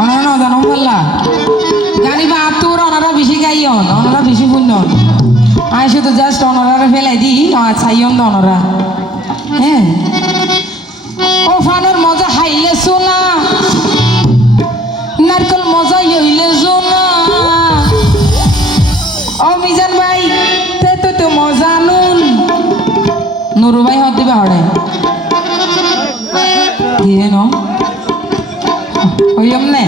অনারা না জানো বললা জানিবা তোর অনারা বেশি গাইয়ন অনারা বেশি পুণ্যন আমি শুধু জাস্ট অনারা ফেলাই দিই চাইয়ন তো অনারা হ্যাঁ ও ফানোর মজা হাইলে শোনা নারকল মজা হইলে শোনা ও মিজান ভাই তে তো মজা নুন নুরু ভাই হতে পারে দিয়ে ন হইম নে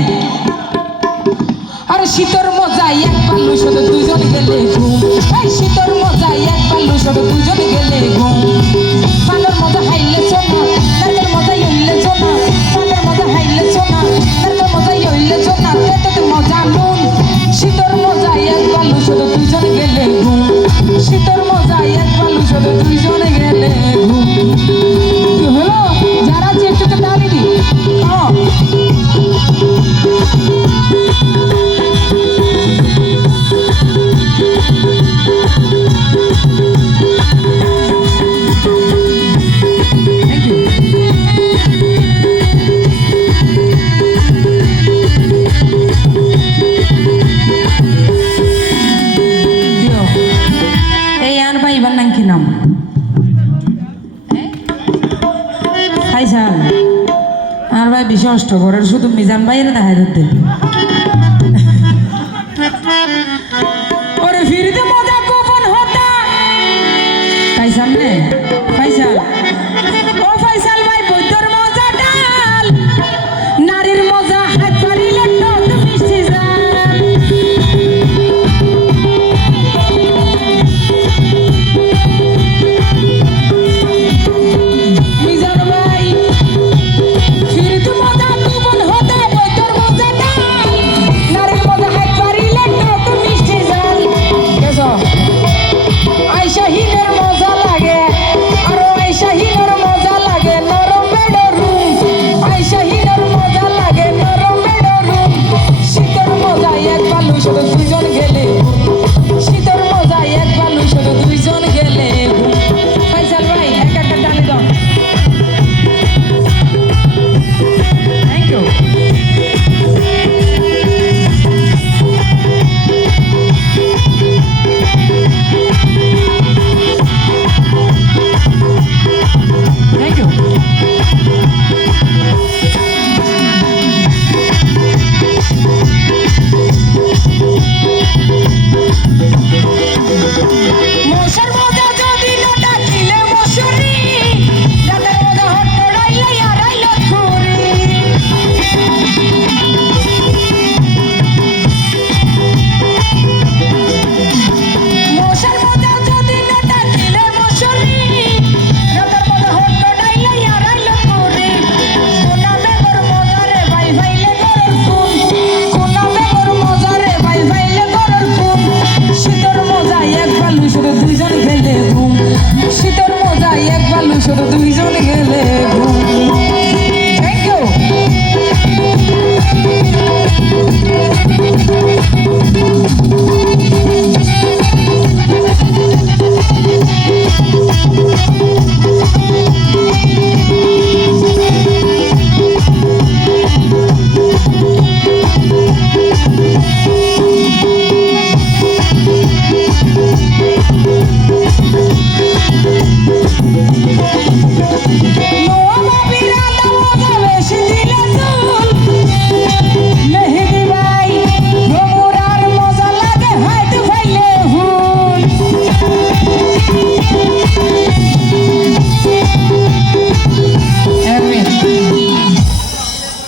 আরে শীতর মজা এক পাল্লু শুধু দুজন গেলে ঘুম এই শীতর মজা এক পাল্লু শুধু দুজন গেলে ঘুম পানের মজা হাইলে সোনা নারকেল মজা হইলে সোনা পানের মজা হাইলে সোনা নারকেল মজা হইলে সোনা তেতে মজা নুন শীতর মজা এক পাল্লু শুধু দুজন গেলে ঘুম শীতর মজা এক পাল্লু শুধু দুজন গেলে ঘুম হলো যারা যে একটু দাঁড়িয়ে দি আর ভাই বেশি অষ্ট ঘরের শুধু মিজান ভাইয়ের দেখা দিতে ওরে ফিরিতে মজা গোপন হতা তাই সামনে ফাইসাল ও ফাইসাল ভাই বৈদ্যর মজা ডাল নারীর মজা হাত পারিলে টক মিষ্টি জাল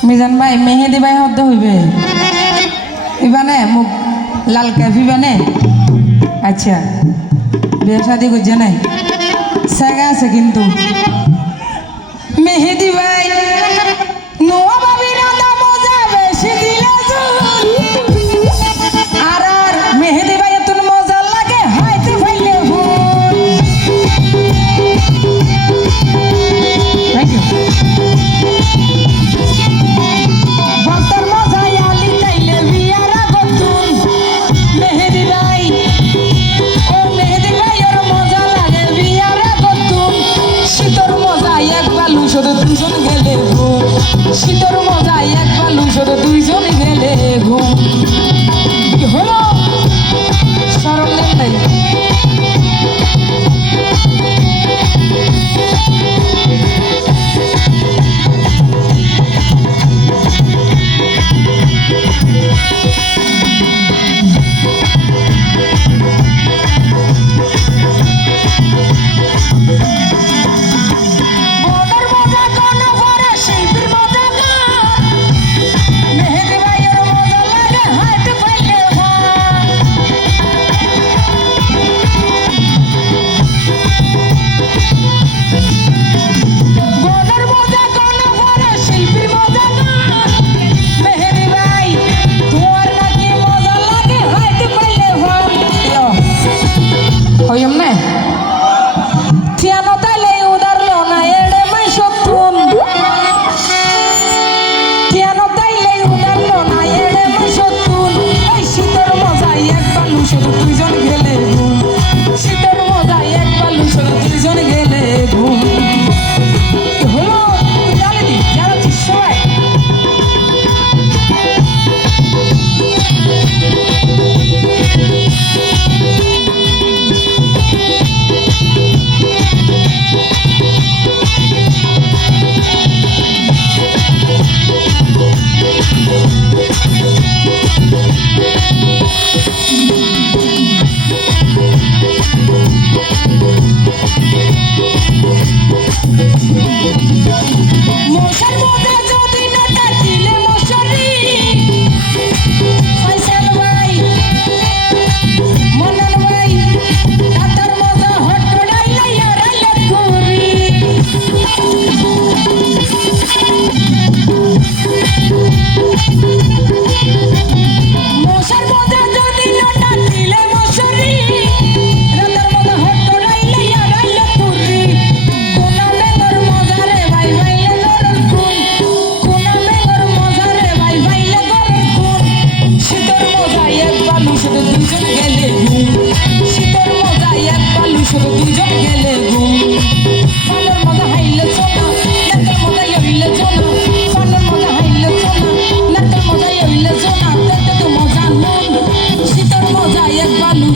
মিজান ভাই মেহেদি ভাই হতে হইবে ইবানে মুখ লাল ক্যাফি বানে আচ্ছা বিয়ে শাদি করছে নাই সাগা আছে কিন্তু মেহেদি ভাই নোয়া ভাবি রাধা মজা বেশি দিলে আর আর মেহেদি ভাই এত মজা লাগে হাইতে ফাইলে ভুল থ্যাংক ইউ শীতর মজা এক বালু শুধু শুধু দুইজন গেলে ঘুম কি হলো শরম নেই নাই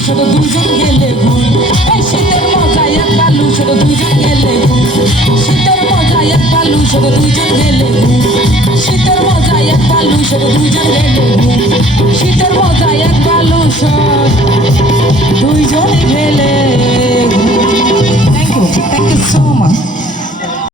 শুধু দুজন গেলে ঘুম এই শীতের মজায় এক বালু শুধু দুজন গেলে ঘুম শীতের মজায় এক বালু শুধু দুজন গেলে ঘুম শীতের মজায় এক বালু শুধু দুজন গেলে ঘুম শীতের মজায় এক বালু দুইজন গেলে ঘুম থ্যাংক ইউ সো মাচ